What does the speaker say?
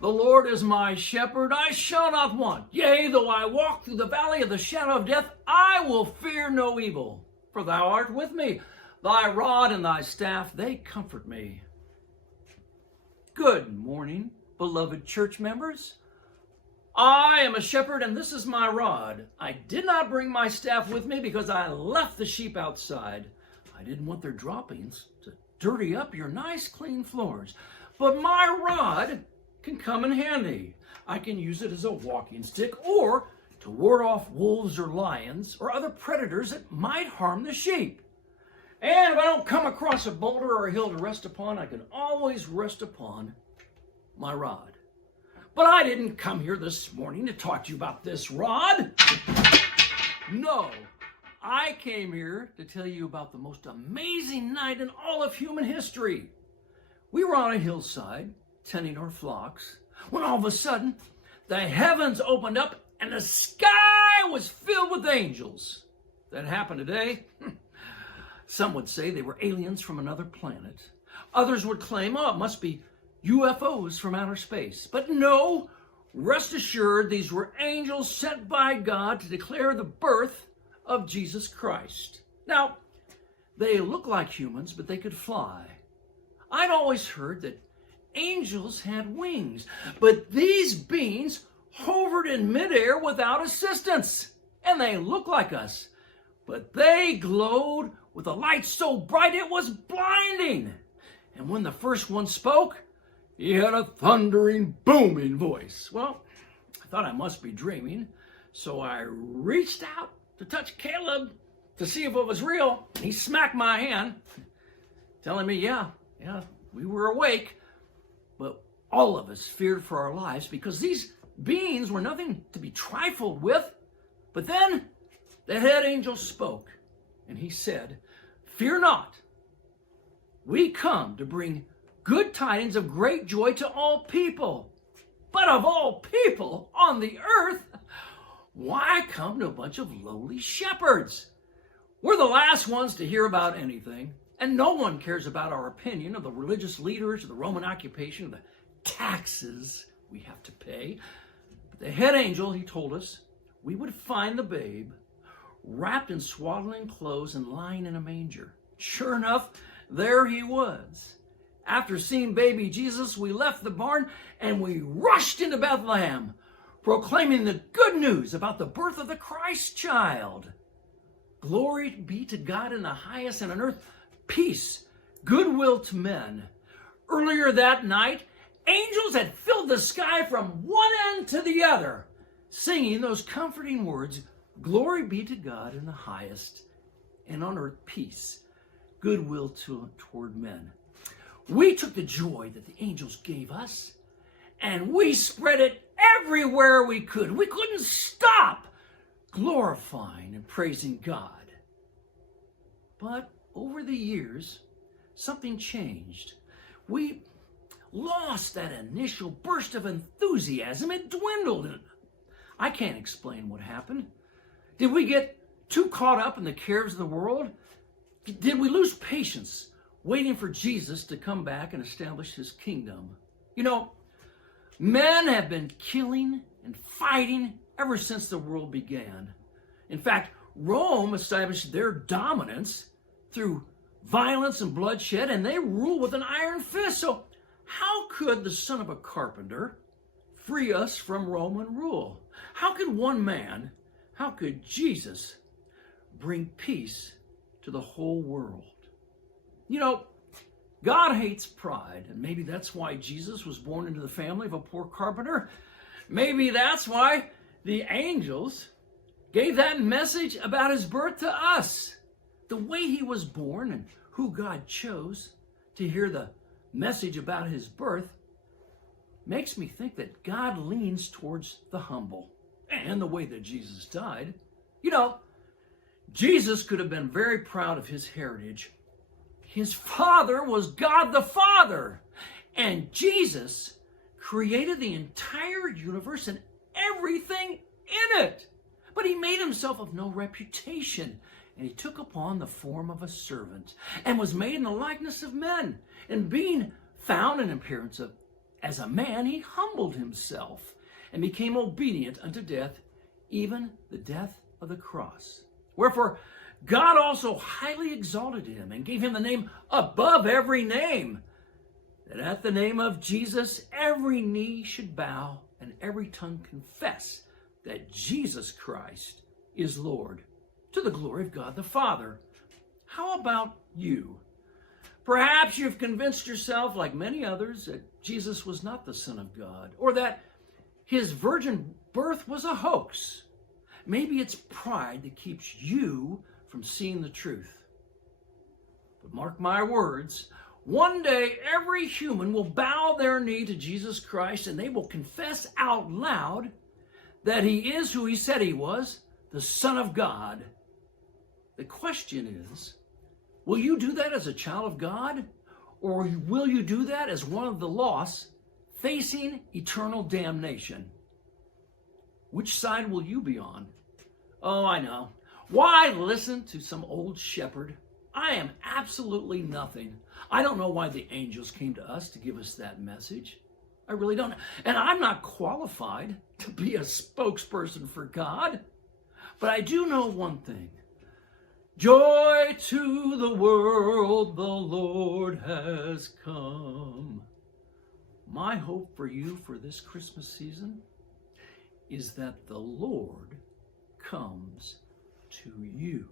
The Lord is my shepherd, I shall not want. Yea, though I walk through the valley of the shadow of death, I will fear no evil. For thou art with me. Thy rod and thy staff, they comfort me. Good morning, beloved church members. I am a shepherd, and this is my rod. I did not bring my staff with me because I left the sheep outside. I didn't want their droppings to dirty up your nice clean floors. But my rod can come in handy. I can use it as a walking stick or to ward off wolves or lions or other predators that might harm the sheep. And if I don't come across a boulder or a hill to rest upon, I can always rest upon my rod. But I didn't come here this morning to talk to you about this rod. No, I came here to tell you about the most amazing night in all of human history. We were on a hillside tending our flocks when all of a sudden the heavens opened up and the sky was filled with angels. That happened today. Some would say they were aliens from another planet. Others would claim, oh, it must be UFOs from outer space. But no, rest assured, these were angels sent by God to declare the birth of Jesus Christ. Now, they look like humans, but they could fly. I'd always heard that angels had wings, but these beings hovered in midair without assistance, and they look like us, but they glowed with a light so bright it was blinding. And when the first one spoke, he had a thundering, booming voice. Well, I thought I must be dreaming, so I reached out to touch Caleb to see if it was real. He smacked my hand, telling me, yeah, we were awake. But all of us feared for our lives because these beings were nothing to be trifled with. But then the head angel spoke, and he said, "Fear not. We come to bring good tidings of great joy to all people. But of all people on the earth, why come to a bunch of lowly shepherds? We're the last ones to hear about anything. And no one cares about our opinion of the religious leaders, of the Roman occupation, of the taxes we have to pay. But the head angel, he told us, we would find the babe wrapped in swaddling clothes and lying in a manger. Sure enough, there he was. After seeing baby Jesus, we left the barn and we rushed into Bethlehem, proclaiming the good news about the birth of the Christ child. Glory be to God in the highest, and on earth peace, goodwill to men. Earlier that night, angels had filled the sky from one end to the other, singing those comforting words, glory be to God in the highest, and on earth peace, goodwill toward men. We took the joy that the angels gave us, and we spread it everywhere we could. We couldn't stop glorifying and praising God. But over the years, something changed. We lost that initial burst of enthusiasm. It dwindled. And I can't explain what happened. Did we get too caught up in the cares of the world? Did we lose patience waiting for Jesus to come back and establish his kingdom? You know, men have been killing and fighting ever since the world began. In fact, Rome established their dominance through violence and bloodshed, and they rule with an iron fist. So how could the son of a carpenter free us from Roman rule? How could one man, how could Jesus bring peace to the whole world? You know, God hates pride, and maybe that's why Jesus was born into the family of a poor carpenter. Maybe that's why the angels gave that message about his birth to us. The way he was born and who God chose to hear the message about his birth makes me think that God leans towards the humble. And the way that Jesus died, you know, Jesus could have been very proud of his heritage. His father was God the Father, and Jesus created the entire universe and everything in it. But he made himself of no reputation, and he took upon the form of a servant and was made in the likeness of men. And being found in appearance as a man, he humbled himself and became obedient unto death, even the death of the cross. Wherefore, God also highly exalted him and gave him the name above every name, that at the name of Jesus every knee should bow and every tongue confess that Jesus Christ is Lord, to the glory of God the Father. How about you? Perhaps you've convinced yourself, like many others, that Jesus was not the Son of God, or that his virgin birth was a hoax. Maybe it's pride that keeps you from seeing the truth. But mark my words, one day every human will bow their knee to Jesus Christ and they will confess out loud that he is who he said he was, the Son of God. The question is, will you do that as a child of God? Or will you do that as one of the lost facing eternal damnation? Which side will you be on? Oh, I know. Why listen to some old shepherd? I am absolutely nothing. I don't know why the angels came to us to give us that message. I really don't. And I'm not qualified to be a spokesperson for God. But I do know one thing. Joy to the world, the Lord has come. My hope for you for this Christmas season is that the Lord comes to you.